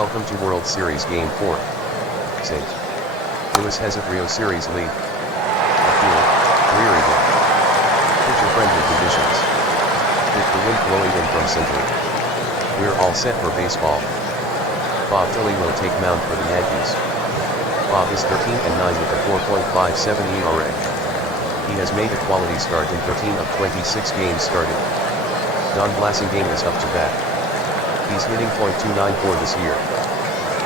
Welcome to World Series Game 4. St. Louis has a 3-0 series lead. Field, dreary day. Pitcher-friendly conditions. With the wind blowing in from center. We're all set for baseball. Bob Philly will take mound for the Yankees. Bob is 13-9 with a 4.57 ERA. He has made a quality start in 13 of 26 games started. Don Blasingame is up to bat. He's hitting .294 this year.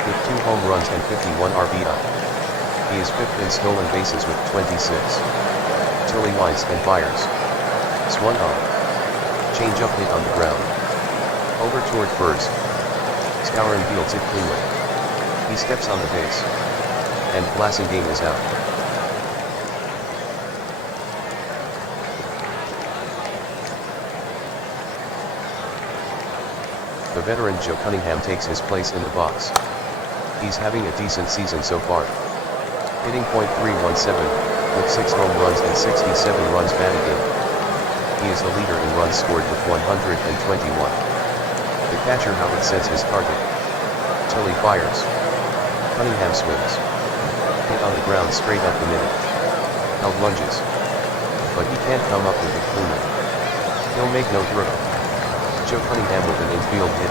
With 2 home runs and 51 RBI. He is 5th in stolen bases with 26. Tilly winds and fires. Swung on. Change-up hit on the ground. Over toward first. Skowron fields it cleanly. He steps on the base. And Blasingame is out. The veteran Joe Cunningham takes his place in the box. He's having a decent season so far. Hitting .317, with 6 home runs and 67 runs batted in. He is the leader in runs scored with 121. The catcher Howard sets his target. Tilly fires. Cunningham swings. Hit on the ground straight up the middle. Held lunges. But he can't come up with it cleanly. He'll make no throw. Joe Cunningham with an infield hit.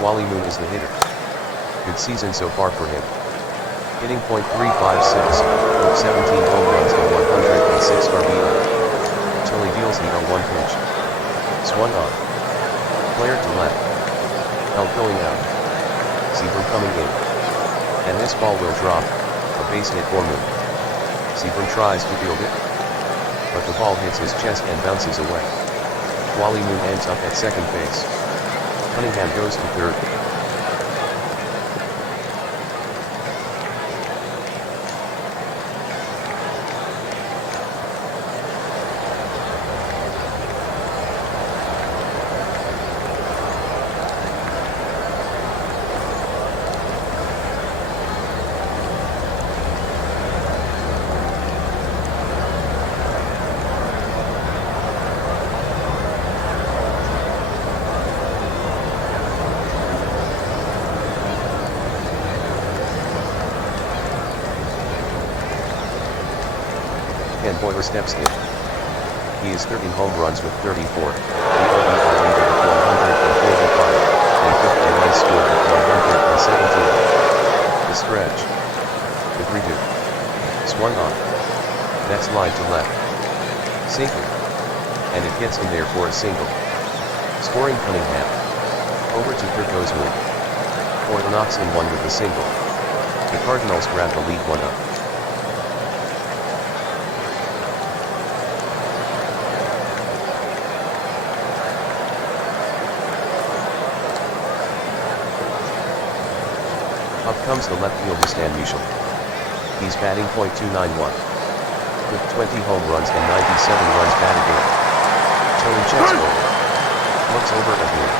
Wally Moon is the hitter. Good season so far for him. Hitting .356, with 17 home runs and 106 RBI. Tilly deals the 0-1 pitch. Swung on. Flared to left. Held going out. Seaver coming in. And this ball will drop, a base hit for Moon. Seaver tries to field it. But the ball hits his chest and bounces away. Wally Moon ends up at second base. Cunningham goes to third. Ken Boyer steps in. He is 13 home runs with 34, the OBI leader with 145, and 5th in runs scored with 117. The stretch. The 3-2. Swung on. That's line to left. Single. And it gets in there for a single. Scoring Cunningham. Over to third goes Moon. Boyle knocks in one with a single. The Cardinals grab the lead 1-up. Up comes the left fielder Stan Musial. He's batting .291. With 20 home runs and 97 runs batted in. Tilly checks for it. Looks over at Moon.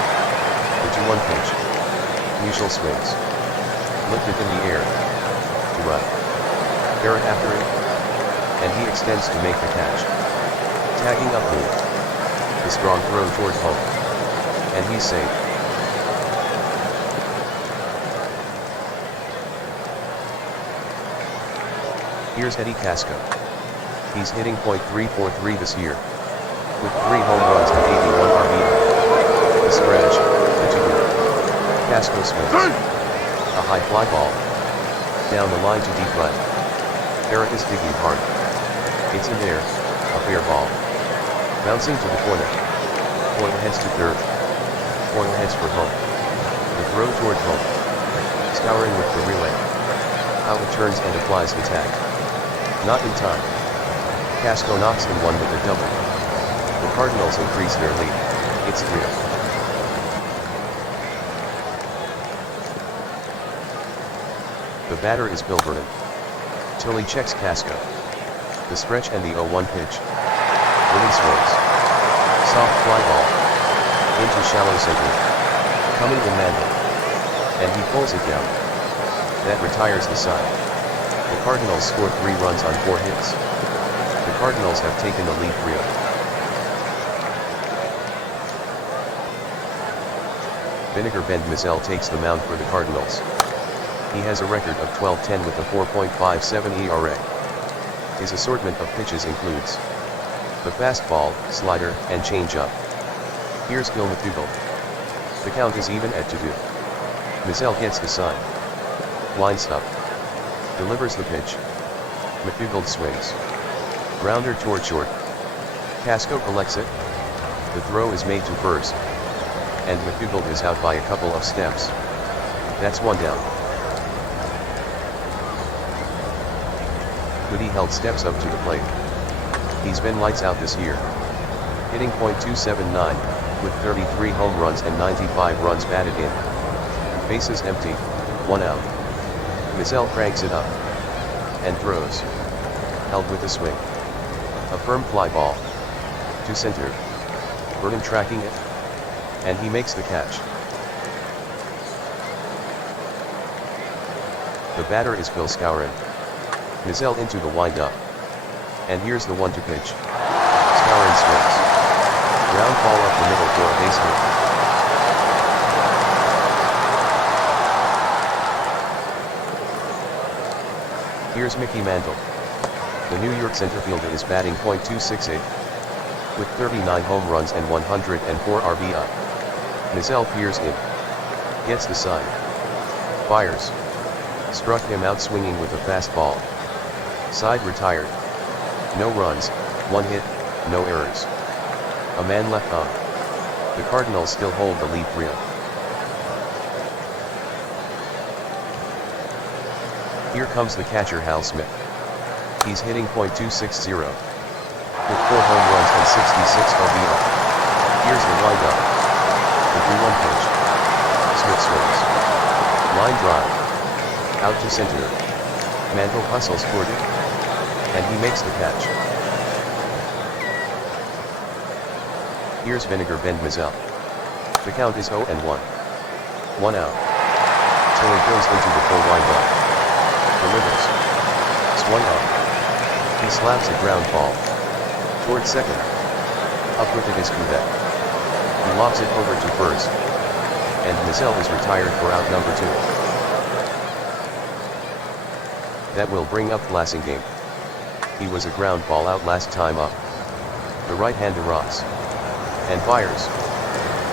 The 2-1 pitch. Musial swings. Lifted in the air. To right. Barrett after it. And he extends to make the catch. Tagging up Moon. The strong throw toward home. And he's safe. Here's Eddie Casco. He's hitting .343 this year. With 3 home runs and 81 RBI. The stretch, the 2-2. Casco swings. A high fly ball. Down the line to deep right. Barrett is digging hard. It's in there, a fair ball. Bouncing to the corner. Boyle heads to third. Boyle heads for home. The throw toward home. Scouring with the relay. Howard turns and applies the tag. Not in time. Casco knocks in one with a double. The Cardinals increase their lead. It's 3-0. The batter is Bill Vernon. Tilly checks Casco. The stretch and the 0-1 pitch. Vernon swings. Soft fly ball. Into shallow center. Coming in Mantle. And he pulls it down. That retires the side. The Cardinals scored 3 runs on 4 hits. The Cardinals have taken the lead 3-0. Vinegar Bend Mizell takes the mound for the Cardinals. He has a record of 12-10 with a 4.57 ERA. His assortment of pitches includes the fastball, slider, and changeup. Here's Gil McDougall. The count is even at 2-2. Mizell gets the sign. Winds up. Delivers the pitch. McDougall swings. Grounder toward short. Casco collects it. The throw is made to first. And McDougall is out by a couple of steps. That's 1 down. Goody Held steps up to the plate. He's been lights out this year. Hitting .279, with 33 home runs and 95 runs batted in. Bases empty, 1 out. Mizell cranks it up. And throws. Held with a swing. A firm fly ball. To center. Burton tracking it. And he makes the catch. The batter is Phil Skowron. Mizell into the windup. And here's the 1-2 pitch. Skowron swings. Ground ball up the middle for a base hit. Here's Mickey Mantle. The New York center fielder is batting .268. With 39 home runs and 104 RBI. Mizell peers in. Gets the sign. Fires. Struck him out swinging with a fastball. Side retired. No runs, 1 hit, no errors. A man left on. The Cardinals still hold the lead 3-0. Here comes the catcher Hal Smith. He's hitting .260. With 4 home runs and 66 RBI. Here's the windup. The 3-1 pitch. Smith swings. Line drive. Out to center. Mantle hustles toward it. And he makes the catch. Here's Vinegar Bend Mizell. The count is 0-1. 1 out. Tilly goes into the full windup. Delivers. Swung on. He slaps a ground ball. Toward second. Up with it is Coudet. He lobs it over to first. And Mizell is retired for out number 2. That will bring up Blasingame. He was a ground ball out last time up. The right-hander rocks. And fires.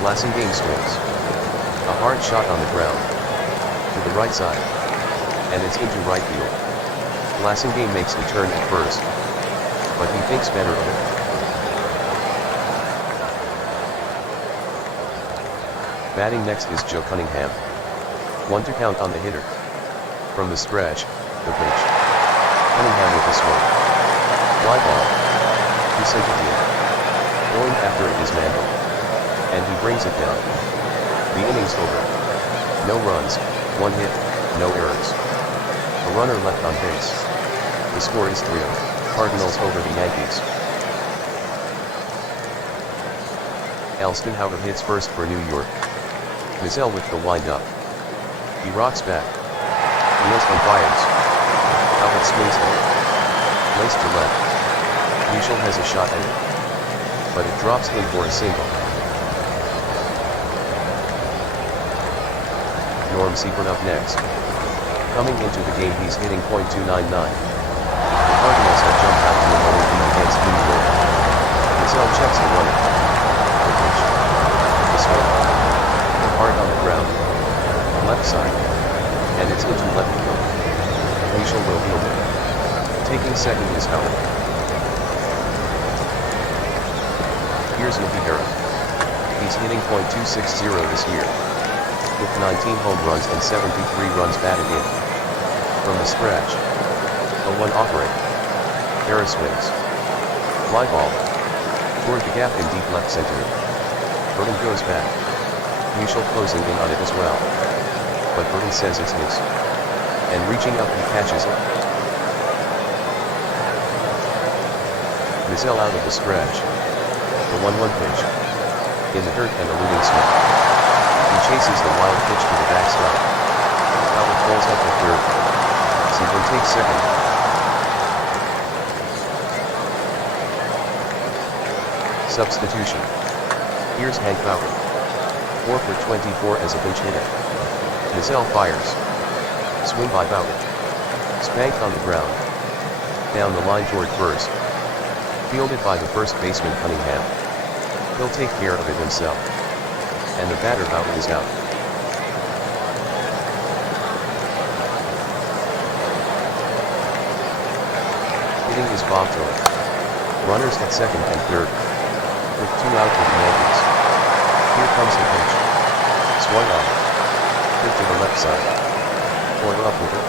Blasingame swings. A hard shot on the ground. To the right side. And it's into right field. Blasingame makes the turn at first. But he thinks better of it. Batting next is Joe Cunningham. 1-2 count on the hitter. From the stretch, the pitch. Cunningham with a swing. Fly ball. To center field. Going after it is Mantle. And he brings it down. The inning's over. No runs, 1 hit, no errors. A runner left on base. The score is 3-0, Cardinals over the Yankees. Elston Howard hits first for New York. Mizell with the windup. He rocks back. Wheels and fires. Howard swings it. Placed to left. Michel has a shot at it. But it drops in for a single. Norm Seifert up next. Coming into the game he's hitting .299. The Cardinals have jumped out to a 1 lead against New York. Mizell checks the runner. The pitch. The swing. Hard on the ground. Left side. And it's into left field. Michel will field it. Taking second is Howard. Here's Nicky Harrah. He's hitting .260 this year. With 19 home runs and 73 runs batted in. From the stretch. A 1 offering. Harrah swings. Fly ball. Toward the gap in deep left center. Burton goes back. Michel closing in on it as well. But Burton says it's his. And reaching up he catches it. Mizell out of the stretch. The 1-1 pitch. In the dirt and eluding swing. He chases the wild pitch to the backstop. Howard pulls up at third. Seaton takes second. Substitution. Here's Hank Bauer. 4 for 24 as a pinch hitter. Nizell fires. Swing by Bauer. Spanked on the ground. Down the line toward first. Fielded by the first baseman Cunningham. He'll take care of it himself. And the batter Bauer is out. Hitting is Bob Tiller. Runners at second and third. With 2 out for the Yankees. Here comes the pitch. Swung on. Hit to the left side. Coil up with it.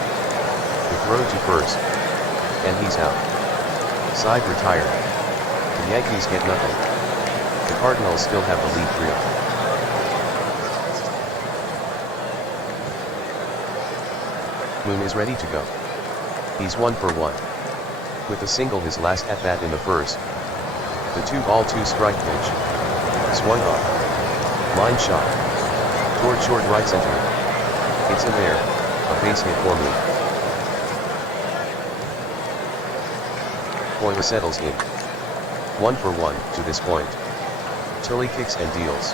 The throw to first. And he's out. Side retired. The Yankees get nothing. The Cardinals still have the lead 3-0. Moon is ready to go. He's 1 for 1. With a single his last at-bat in the first. The 2-ball 2-strike pitch. Swung on. Line shot. Toward short right center. It's in there. A base hit for Moon. Coyle settles in. 1 for 1 to this point. Tilly kicks and deals.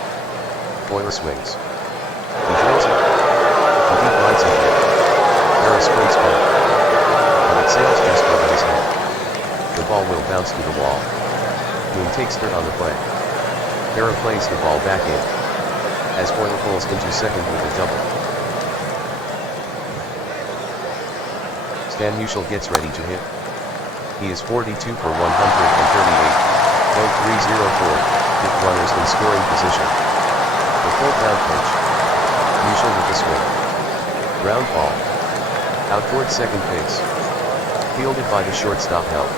Coyle swings. He drills it. To deep right center. Harris sprints back. But it sails just over his head. The ball will bounce to the wall. Moon takes third on the play. Berra plays the ball back in. As Coyle pulls into second with a double. Stan Musial gets ready to hit. He is 42 for 138, .304, with runners in scoring position. The full count pitch. Musial with the swing. Ground ball. Out toward second base. Fielded by the shortstop Help.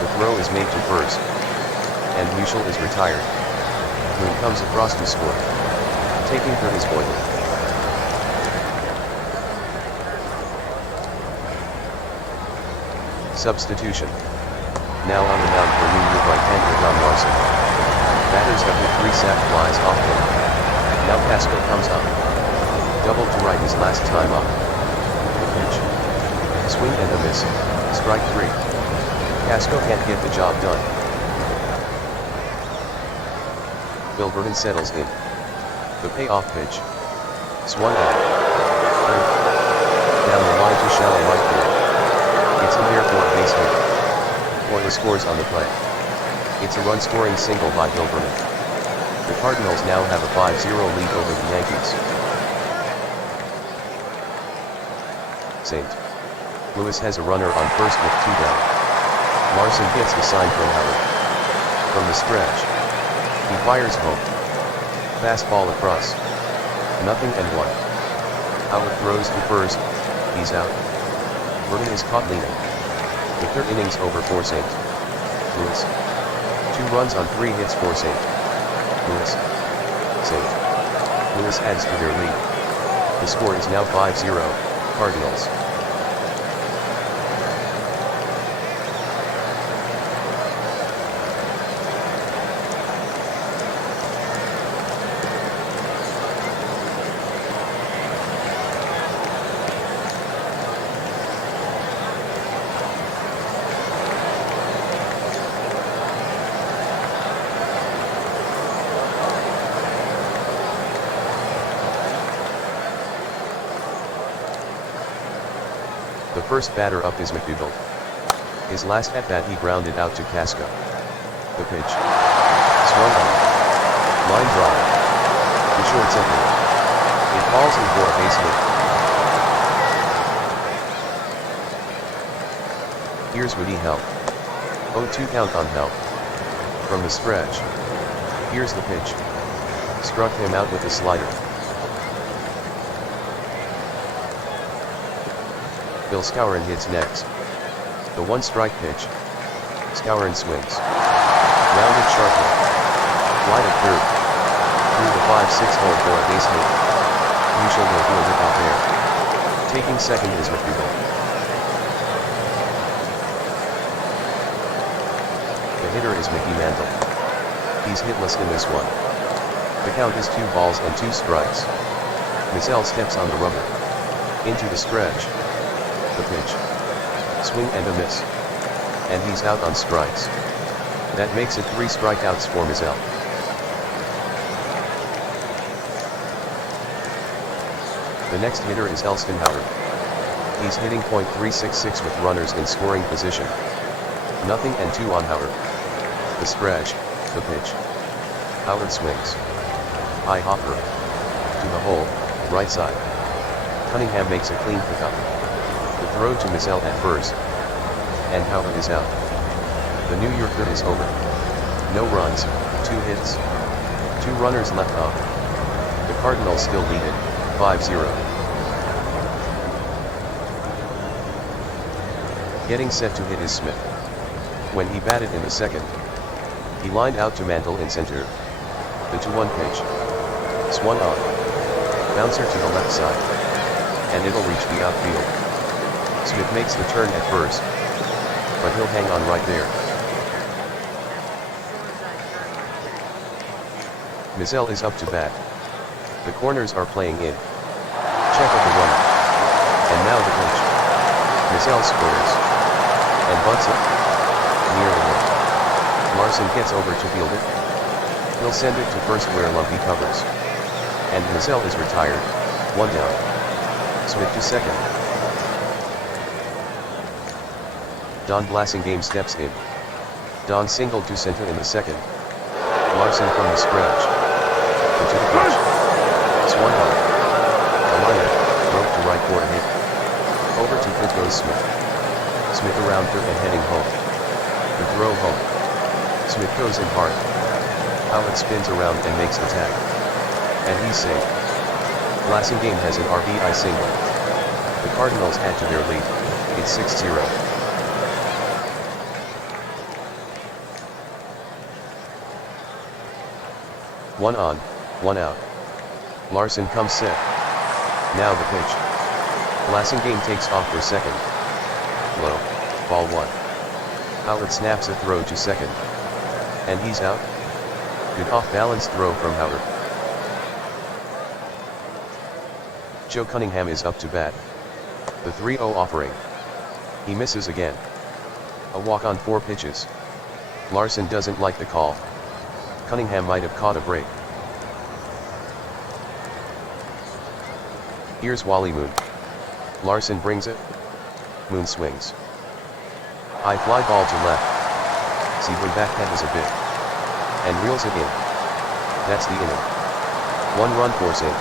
The throw is made to first. And Musial is retired. Moon comes across to score. Taking third is Boylan. Substitution. Now on the mound for New York right-hander Don Larson. Batters have hit 3 sac flies off him. Now Casco comes up. Double to right his last time up. The pitch. Swing and a miss. Strike 3. Casco can't get the job done. Bill Vernon settles in. The payoff pitch. Swung out. Down the line to shallow right field. It's in there for a base hit. Coyle scores on the play. It's a run-scoring single by Bill Vernon. The Cardinals now have a 5-0 lead over the Yankees. St. Louis has a runner on first with 2 down. Larson gets the sign from Howard. From the stretch. He fires home. Fastball across. 0-1. Howard throws to first. He's out. Vernon is caught leaning. The third inning's over for St. Louis. 2 runs on 3 hits for St. Louis. St. Louis adds to their lead. The score is now 5-0, Cardinals. The first batter up is McDougald. His last at-bat he grounded out to Casco. The pitch. Swung on. Line drive. To short center. It falls in for a base hit. Here's Woody Help. 0-2 count on Help. From the stretch. Here's the pitch. Struck him out with a slider. Bill Skowron hits next. The 1-strike pitch. Skowron swings. Rounded sharply. Wide at third. Through the 5-6 hole for a base hit. Musial will field it out there. Taking second is McDougald. The hitter is Mickey Mantle. He's hitless in this one. The count is 2 balls and 2 strikes. Mizel steps on the rubber. Into the stretch. The pitch. Swing and a miss. And he's out on strikes. That makes it 3 strikeouts for Mizel. The next hitter is Elston Howard. He's hitting .366 with runners in scoring position. 0 and 2 on Howard. The stretch, the pitch. Howard swings. High hopper. To the hole, right side. Cunningham makes a clean pickup. The throw to Mizel at first. And Howard is out. The New Yorker is over. No runs, 2 hits. 2 runners left off. The Cardinals still lead it, 5-0. Getting set to hit is Smith. When he batted in the second, he lined out to Mantle in center. The 2-1 pitch. Swung on. Bouncer to the left side. And it'll reach the outfield. Smith makes the turn at first. But he'll hang on right there. Mizel is up to bat. The corners are playing in. Check of the runner. And now the pitch. Mizel squares. And bunts it. Near the hole. Larson gets over to field it. He'll send it to first where Lumpy covers. And Mizel is retired. 1 down. Smith to second. Don Blasingame steps in. Don singled to center in the second. Larson from the stretch. To the pitch. Swung on. A liner, broke to right for a hit. Over to third goes Smith. Smith around third and heading home. The throw home. Smith goes in hard. Howard spins around and makes the tag. And he's safe. Blasingame has an RBI single. The Cardinals add to their lead. It's 6-0. One on, 1 out. Larson comes set. Now the pitch. Blasingame takes off for second. Low, ball 1. Howard snaps a throw to second. And he's out. Good off-balance throw from Howard. Joe Cunningham is up to bat. The 3-0 offering. He misses again. A walk on 4 pitches. Larson doesn't like the call. Cunningham might have caught a break. Here's Wally Moon. Larson brings it. Moon swings. High fly ball to left. Seaborn backpedals a bit. And reels it in. That's the inning. 1 run for St.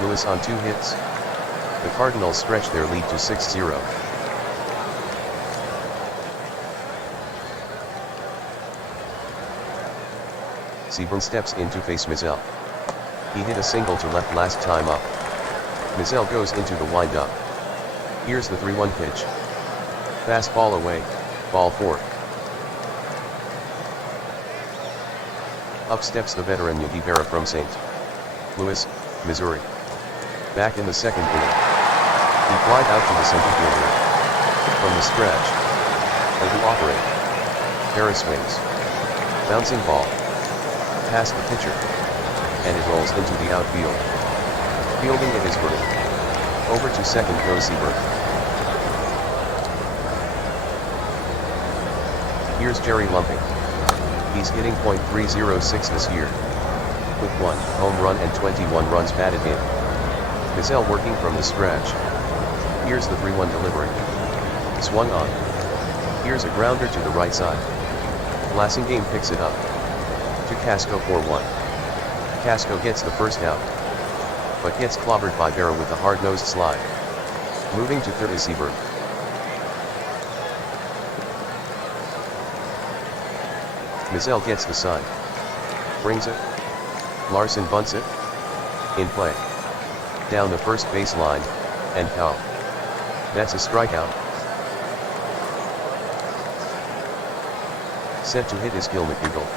Louis on 2 hits. The Cardinals stretch their lead to 6-0. Seaborn steps in to face Mizel. He hit a single to left last time up. Mizel goes into the windup. Here's the 3-1 pitch. Fastball away, ball 4. Up steps the veteran Yogi Berra from St. Louis, Missouri. Back in the second inning. He flied out to the center fielder. From the stretch. A new offering. Berra swings. Bouncing ball. Past the pitcher. And it rolls into the outfield. Fielding it is Burton. Over to second goes Seaborn. Here's Jerry Lumping. He's hitting .306 this year. With 1 home run and 21 runs batted in. Mizel working from the stretch. Here's the 3-1 delivery. Swung on. Here's a grounder to the right side. Blasingame picks it up. To Casco for 1. Casco gets the first out. But gets clobbered by Berra with a hard-nosed slide. Moving to third is Seaborn. Mizel gets the sign. Brings it. Larson bunts it. In play. Down the first baseline, and foul. That's a strikeout. Set to hit is Gil McDougall.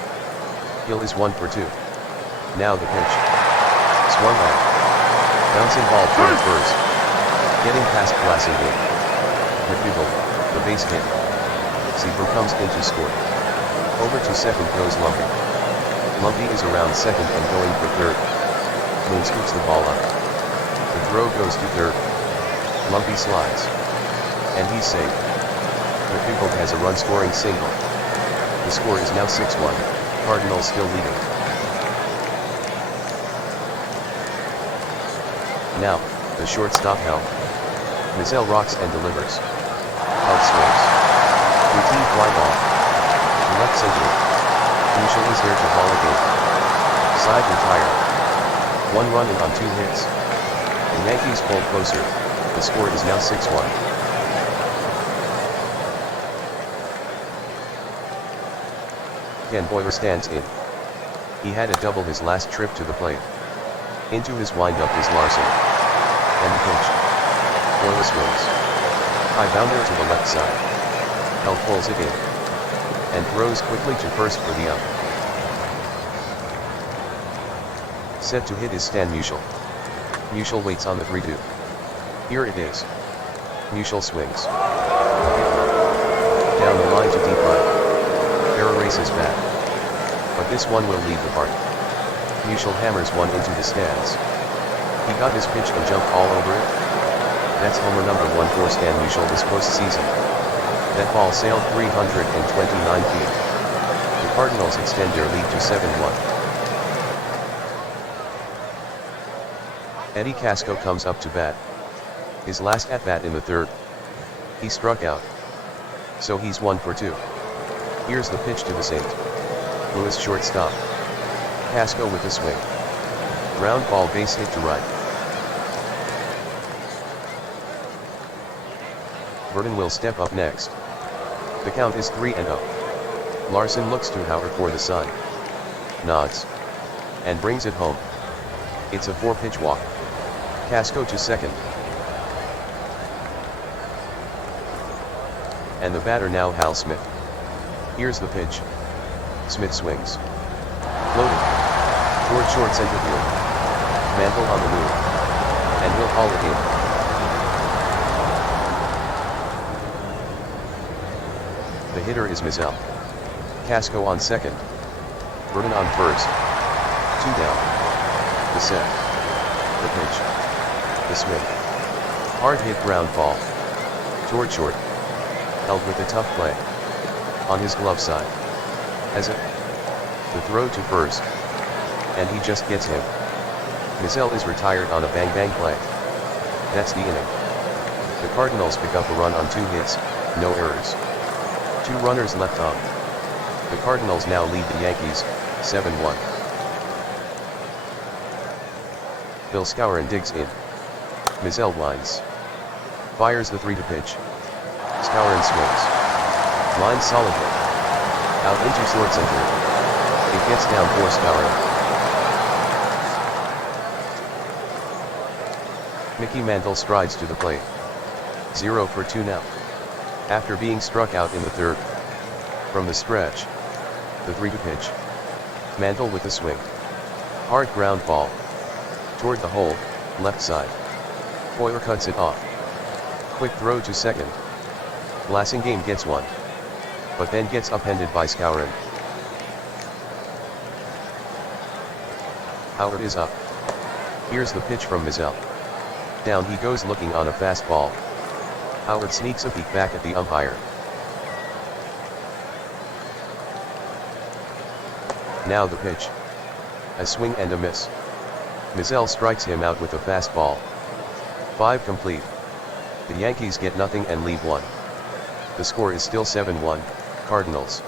Gil is 1 for 2. Now the pitch. Swung on. Bouncing ball toward first. Getting past Blasingame. McDougall, the base hit. Seaborn comes in to score. Over to second goes Lumping. Lumpy is around second and going for third. Moon scoops the ball up. The throw goes to third. Lumpy slides. And he's safe. McDougald has a run-scoring single. The score is now 6-1, Cardinals still leading. Now, the shortstop help. Mizell rocks and delivers. Out swings. Routine fly ball. To left center. Mushel is there to haul again. Side retire. 1 run in on 2 hits. The Yankees pull closer. The score is now 6-1. Ken Boyer stands in. He had a double his last trip to the plate. Into his windup is Larson. And the pitch. Boyer swings. High bounder to the left side. Held pulls it in. And throws quickly to first for the out. Set to hit is Stan Musial. Musial waits on the 3-2. Here it is. Musial swings. Down the line to deep right. Berra races back. But this one will leave the park. Musial hammers one into the stands. He got his pitch and jumped all over it. That's homer number 1 for Stan Musial this postseason. That ball sailed 329 feet. The Cardinals extend their lead to 7-1. Eddie Casco comes up to bat. His last at-bat in the third. He struck out. So he's 1 for 2. Here's the pitch to the Saint. Lewis shortstop. Casco with a swing. Ground ball base hit to right. Burton will step up next. The count is 3-0. Larson looks to Howard for the sign. Nods. And brings it home. It's a 4-pitch walk. Casco to second. And the batter now Hal Smith. Here's the pitch. Smith swings. Floated. Toward short center field. Mantle on the move. And he'll haul it in. The hitter is Mizell. Casco on second. Burton on first. 2 down. The set. The pitch. The swing. Hard hit ground ball. Toward short. Held with a tough play. On his glove side. As the throw to first. And he just gets him. Mizell is retired on a bang-bang play. That's the inning. The Cardinals pick up a run on 2 hits, no errors. 2 runners left on. The Cardinals now lead the Yankees, 7-1. Bill Skowron digs in. Mizell winds. Fires the 3-2 pitch. Skowron swings. Line solidly. Out into short center. It gets down for Skowron. Mickey Mantle strides to the plate. 0 for 2 now. After being struck out in the third. From the stretch. The 3-2 pitch. Mantle with the swing. Hard ground ball. Toward the hole, left side. Boyer cuts it off. Quick throw to second. Blasingame gets one. But then gets upended by Skowron. Howard is up. Here's the pitch from Mizell. Down he goes looking on a fastball. Howard sneaks a peek back at the umpire. Now the pitch. A swing and a miss. Mizell strikes him out with a fastball. 5 complete. The Yankees get nothing and leave 1. The score is still 7-1, Cardinals.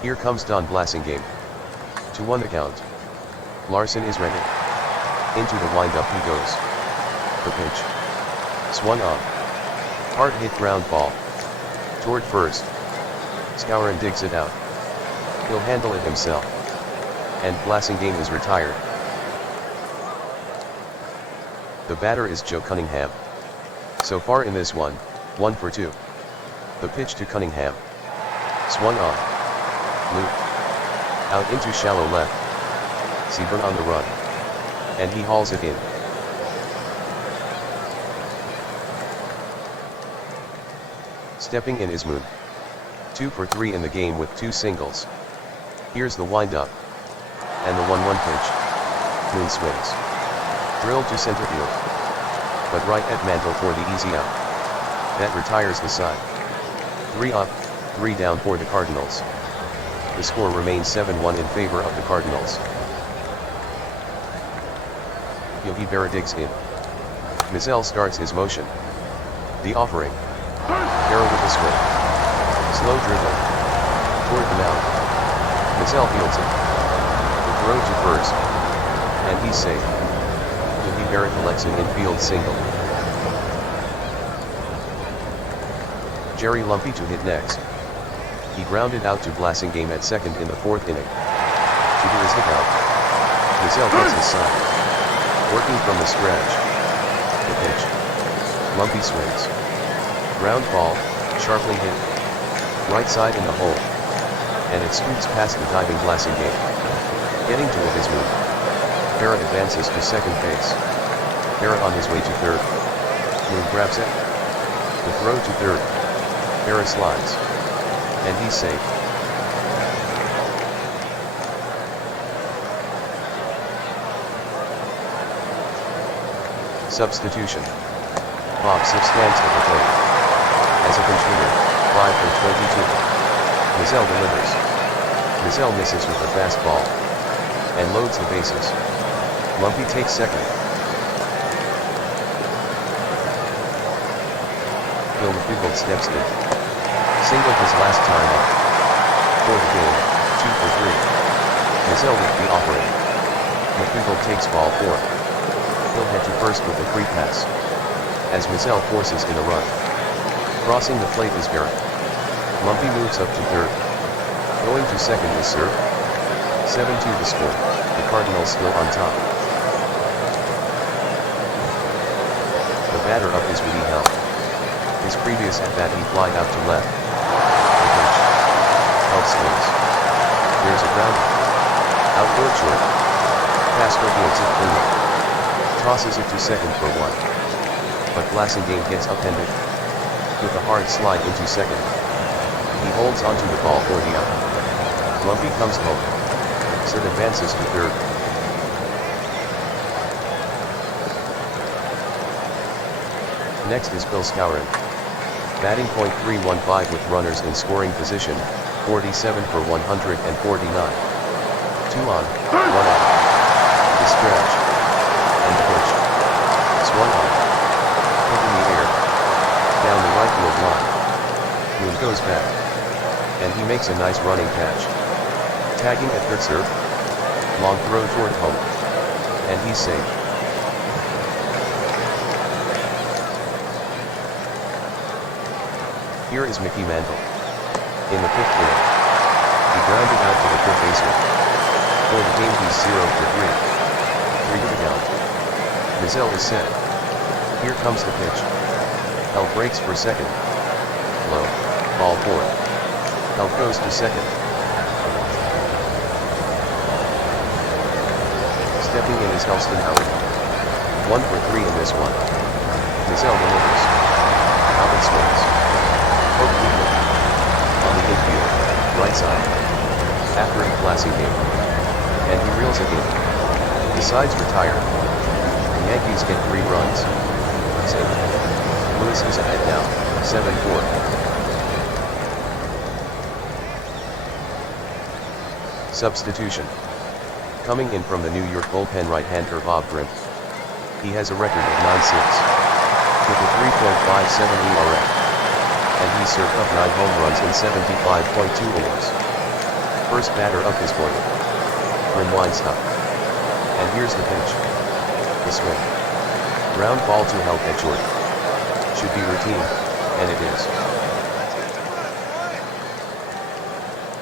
Here comes Don Blasingame. 2-1 the count. Larson is ready. Into the windup he goes. The pitch. Swung on. Hard hit ground ball. Toward first. Skowron digs it out. He'll handle it himself. And Blasingame is retired. The batter is Joe Cunningham. So far in this one, 1 for 2. The pitch to Cunningham. Swung on. Loop. Out into shallow left. Seaburn on the run. And he hauls it in. Stepping in is Moon. 2 for 3 in the game with 2 singles. Here's the windup. And the 1-1 pitch. Moon swings. Drilled to center field. But right at Mantle for the easy out. That retires the side. 3 up, 3 down for the Cardinals. The score remains 7-1 in favor of the Cardinals. Yogi Berra digs in. Mizell starts his motion. The offering. Berra with the swing. Slow dribble. Toward the mound. Mizell fields it. The throw to first. And he's safe. Yogi Berra collects an infield single. Jerry Lumpy to hit next. He grounded out to Blasingame at second in the 4th inning. Shooter is hit out. Mizell gets his side. Working from the stretch. The pitch. Lumpy swings. Ground ball, sharply hit. Right side in the hole. And it scoots past the diving Blasingame. Getting to it is Moon. Berra advances to second base. Berra on his way to third. Moon grabs it. The throw to third. Berra slides. And he's safe. Substitution. Bob Sip stands at the plate. As a pinch hitter, 5 for 22. Mizell delivers. Mizell misses with a fastball. And loads the bases. Lumpy takes second. Bill McDougald steps in. Singled his last time up. For the game, 2 for 3. Mizell with the offering. McDougald takes ball 4. He'll head to first with a free pass. As Mizell forces in a run. Crossing the plate is Berra. Lumpy moves up to third. Going to second is Sir. 7-2 the score, the Cardinals still on top. The batter up is Woody Hell. His previous at-bat he flied out to left. The pitch. Hell swings. There's a ground. Outfield short. Castro fields it cleanly. Tosses it to second for 1. But Blasingame gets upended. With a hard slide into second. He holds onto the ball for the out. Lumpy comes home. Sid advances to third. Next is Bill Skowron. Batting .315 with runners in scoring position, 47 for 149. 2 on, 1 out. The stretch. And the pitch. Swung on. Hit in the air. Down the right field line. Moon goes back. And he makes a nice running catch. Tagging at third serve. Long throw toward home. And he's safe. Here is Mickey Mantle. In the 5th inning. He grounded out to the third baseman. For the game he's 0 for 3. 3 to the count. Mizell is set. Here comes the pitch. Hell breaks for second. Low. Ball 4. Hell goes to second. Stepping in is Helston Howard. 1 for 3 in this one. Mizell delivers. Howard swings. Hope quickly. On the infield, right side. After a Blasingame. And he reels it in. The sides retire. The Yankees get 3 runs. Safe. Lewis is ahead now, 7-4. Substitution. Coming in from the New York bullpen right-hander Bob Grim. He has a record of 9-6. With a 3.57 ERA. And he served up 9 home runs in 75.2 innings. First batter up is Boyer. Grim winds up. And here's the pitch. The swing. Ground ball to help at short. Should be routine, and it is.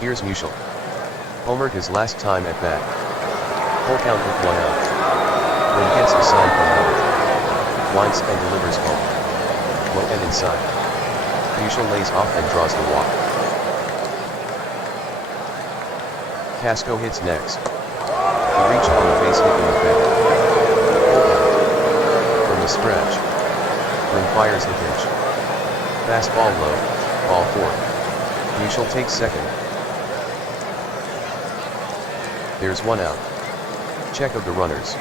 Here's Musial. Homered his last time at bat. Full count with 1 out. Grim gets a sign from Howard. Winds and delivers home. Low and inside. Musial lays off and draws the walk. Casco hits next. He reached on the base hit in the 5th. Full count. From the stretch. Grim fires the pitch. Fastball low, ball 4. Michel takes second. There's one out. Check of the runners.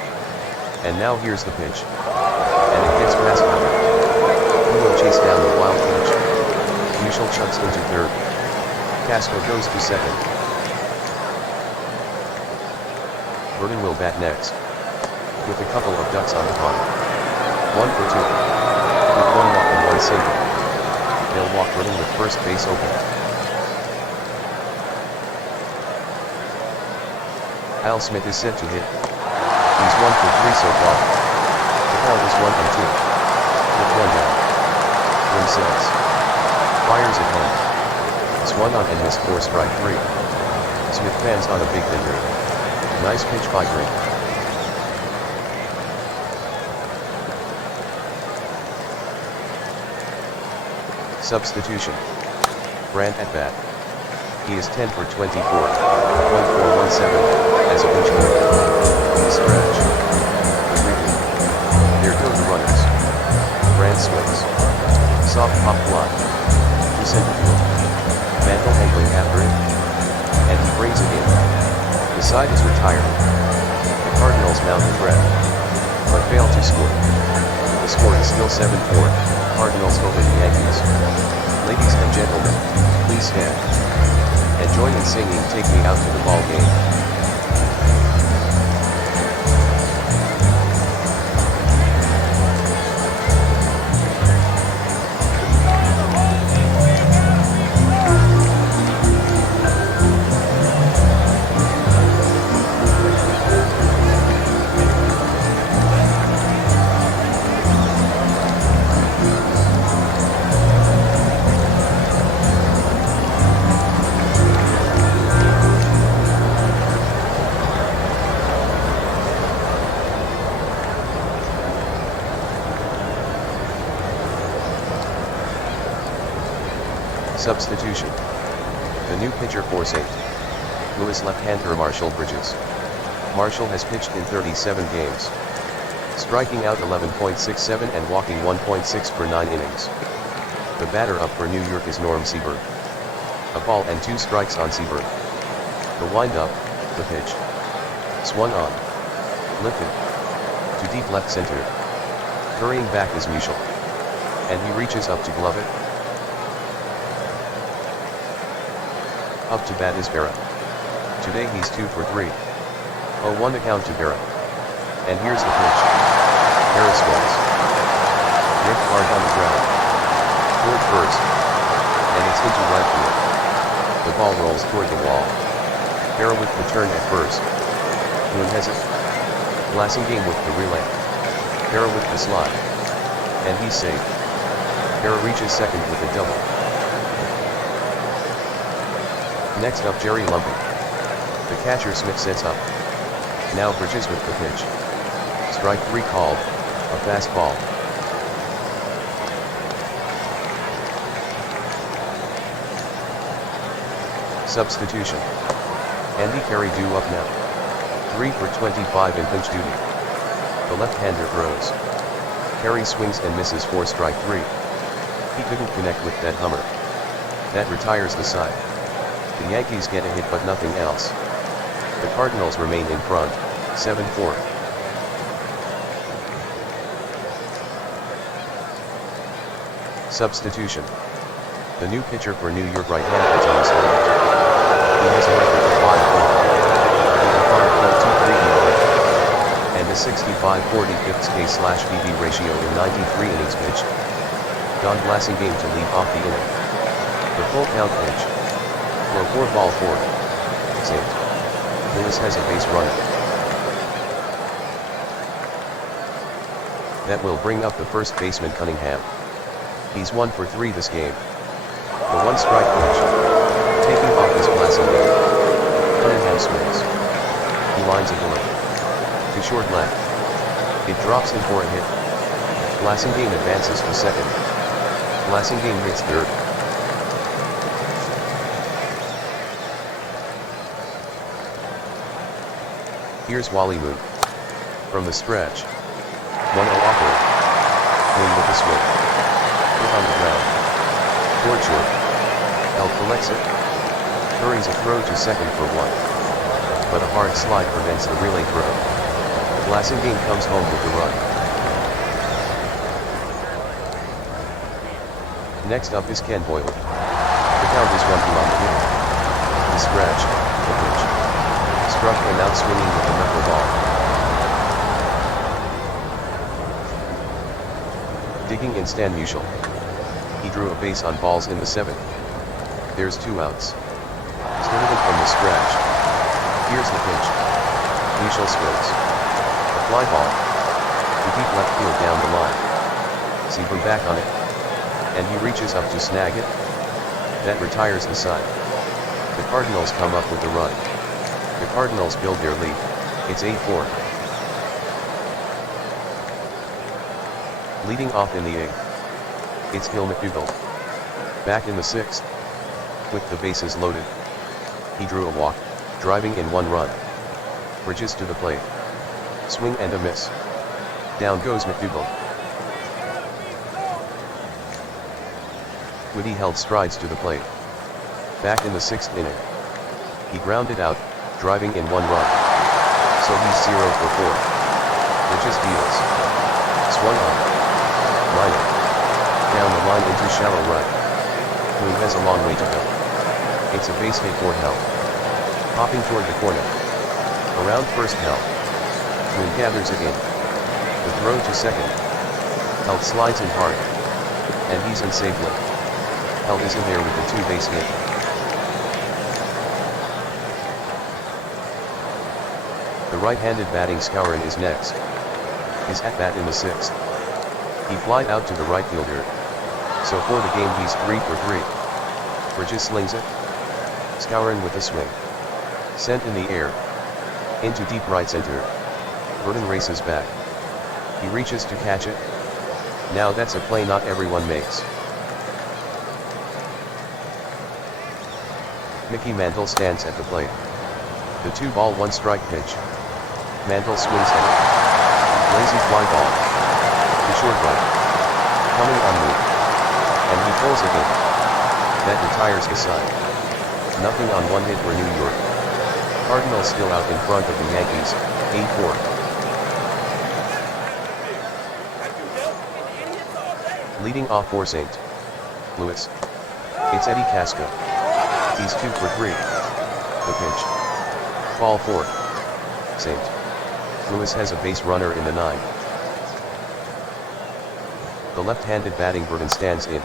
And now here's the pitch. And it gets past Howard. He will chase down the wild pitch. Michel chucks into third. Castro goes to second. Burton will bat next. With a couple of ducks on the pond. 1 for 2. With 1 walk and 1 single. They'll walk Burton with first base open. Al Smith is set to hit. He's 1 for 3 so far. The count is 1 and 2. With 1 down. Win says. Fires at home. Swung on and missed for strike 3. Smith fans on a big hitter. Nice pitch by Green. Substitution. Brandt at bat. He is 10 for 24. 1-4-1-7 as a pinch hitter. Stretch. There go the runners. Brandt swings. Soft pop fly. To center field. Mantle angling after it. And he brings it in. The side is retired. The Cardinals mount the threat. But fail to score. The score is still 7-4. Cardinals over the Yankees. Ladies and gentlemen, please stand. And join in singing "Take Me Out to the Ball Game." Substitution. The new pitcher for St. Louis left-hander Marshall Bridges. Marshall has pitched in 37 games, striking out 11.67 and walking 1.6 per 9 innings. The batter up for New York is Norm Seaberg. A ball and 2 strikes on Seaberg. The wind-up, the pitch. Swung on. Lifted. To deep left center. Hurrying back is Michel. And he reaches up to glove it. Up to bat is Berra. Today he's 2 for 3. 0-1 the count to Berra. And here's the pitch. Berra swings. Ripped hard on the ground. Toward first. And it's into right field. The ball rolls toward the wall. Berra with the turn at first. Moon has it. Blasingame with the relay. Berra with the slide. And he's safe. Berra reaches second with a double. Next up Jerry Lumping. The catcher Smith sets up. Now Bridges with the pitch. Strike 3 called, a fastball. Substitution. Andy Carey due up now. 3 for 25 in pinch duty. The left-hander throws. Carey swings and misses for strike 3. He couldn't connect with that Hummer. That retires the side. The Yankees get a hit but nothing else. The Cardinals remain in front, 7-4. Substitution. The new pitcher for New York right-hander Thomas Lambert. He has a record of 5.23 and a 65-45 K/BB ratio in 93 innings pitched. Don Blasingame to lead off the inning. The full count pitch. For 4 ball 4. St. Louis has a base runner. That will bring up the first baseman Cunningham. He's 1 for 3 this game. The 1 strike pitch. Taking off is Blasingame. Cunningham swings. He lines it away. To short left. It drops in for a hit. Blasingame advances to second. Blasingame hits third. Here's Wally Moon. From the stretch. 1-0 offering. Moon with a swing. Hit on the ground. Toward short. L collects it. Hurries a throw to second for one. But a hard slide prevents the relay throw. Blasingame comes home with the run. Next up is Ken Boyle. The count is 1-2 on the hit. The scratch, the pitch. Struck him out swinging with the knuckleball. Digging in Stan Musial. He drew a base on balls in the 7th. There's 2 outs. Sturdivant from the scratch. Here's the pitch. Musial swings. A fly ball. To deep left field down the line. Seaver back on it. And he reaches up to snag it. That retires the side. The Cardinals come up with the run. The Cardinals build their lead. It's 8-4. Leading off in the 8th. It's Gil McDougall. Back in the 6th. With the bases loaded. He drew a walk, driving in 1 run. Bridges to the plate. Swing and a miss. Down goes McDougall. Whitty held strides to the plate. Back in the 6th inning. He grounded out, driving in 1 run. So he's 0 for 4. Bridges deals. Swung on. Line up. Down the line into shallow right. Boone has a long way to go. It's a base hit for Hell. Hopping toward the corner. Around first Hell. Boone gathers it in. The throw to second. Hell slides in hard. And he's in safely. Hell is in there with the 2-base hit. The right-handed batting Skowron is next. His at-bat in the 6th. He flied out to the right fielder. So for the game he's 3 for 3. Bridges slings it. Skowron with a swing. Sent in the air. Into deep right center. Burton races back. He reaches to catch it. Now that's a play not everyone makes. Mickey Mantle stands at the plate. The 2-ball 1-strike pitch. Mantle swings at it. Lazy fly ball. To short right. Coming on move. And he pulls it in. That retires his side. Nothing on 1 hit for New York. Cardinals still out in front of the Yankees, 8-4. Leading off for St. Louis. It's Eddie Casca. He's 2 for 3. The pitch. Ball 4. St. Louis has a base runner in the 9. The left-handed batting Burton stands in.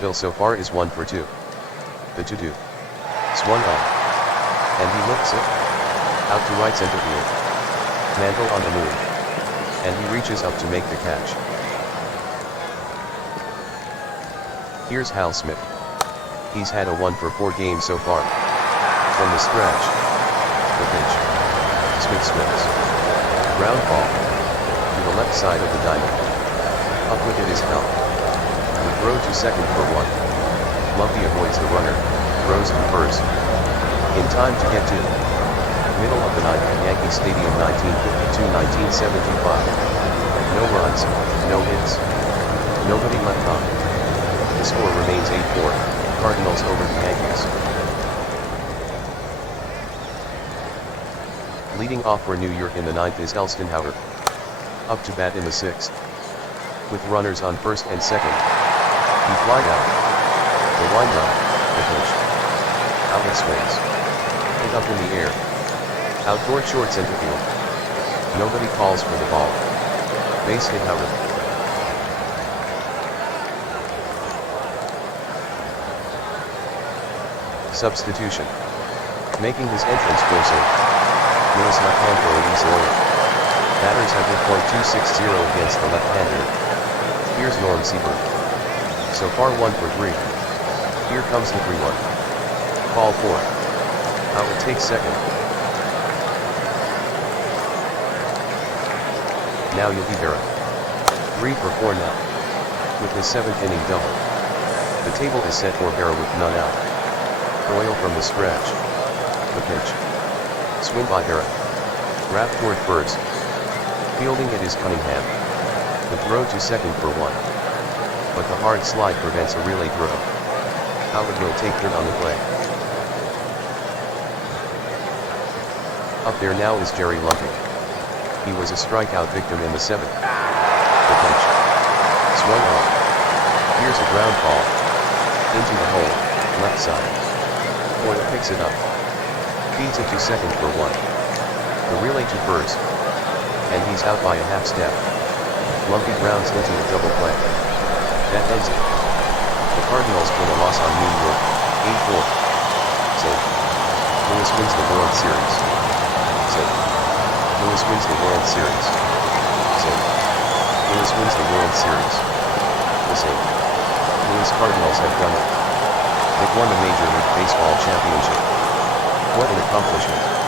Bill so far is 1 for 2. The 2-2. Swung on. And he lifts it. Out to right center field. Mantle on the move. And he reaches up to make the catch. Here's Hal Smith. He's had a 1 for 4 game so far. From the stretch. The pitch. Smith swings. Ground ball. To the left side of the diamond. Up with it is Hal. The throw to second for 1. Lumpy avoids the runner. Throws to first. In time to get to middle of the 9th at Yankee Stadium 1952-1975. No runs, no hits. Nobody left on. The score remains 8-4, Cardinals over the Yankees. Leading off for New York in the 9th is Elston Howard. Up to bat in the 6th. With runners on first and second. He flied out. The wind-up, the pitch. Outlet swings. Hit up in the air. Out toward short center field. Nobody calls for the ball. Base hit Howard. Substitution. Making his entrance for St. Louis left-hander Luis Loya. Batters have hit .260 against the left-hander. Here's Norm Seaver. So far 1 for 3. Here comes the 3-1. Ball 4. Howard takes second. Now Yogi Berra. 3 for 4 now. With his 7th inning double. The table is set for Berra with none out. Doyle from the stretch. The pitch. Swing by Berra. Wrap toward first. Fielding it is Cunningham. The throw to second for 1. But the hard slide prevents a relay throw. Howard will take third on the play. Up there now is Jerry Lumping. He was a strikeout victim in the 7th. The pitch. Swung on. Here's a ground ball. Into the hole, left side. Boyle picks it up. Feeds it to second for 1. The relay to first. And he's out by a half step. Lumpy grounds into a double play. That ends it. The Cardinals win a loss on New York, 8-4. Save. Lewis wins the World Series. Save. Lewis wins the World Series. Save. Lewis wins the World Series. The save. Lewis Cardinals have done it. They've won the Major League Baseball championship. What an accomplishment.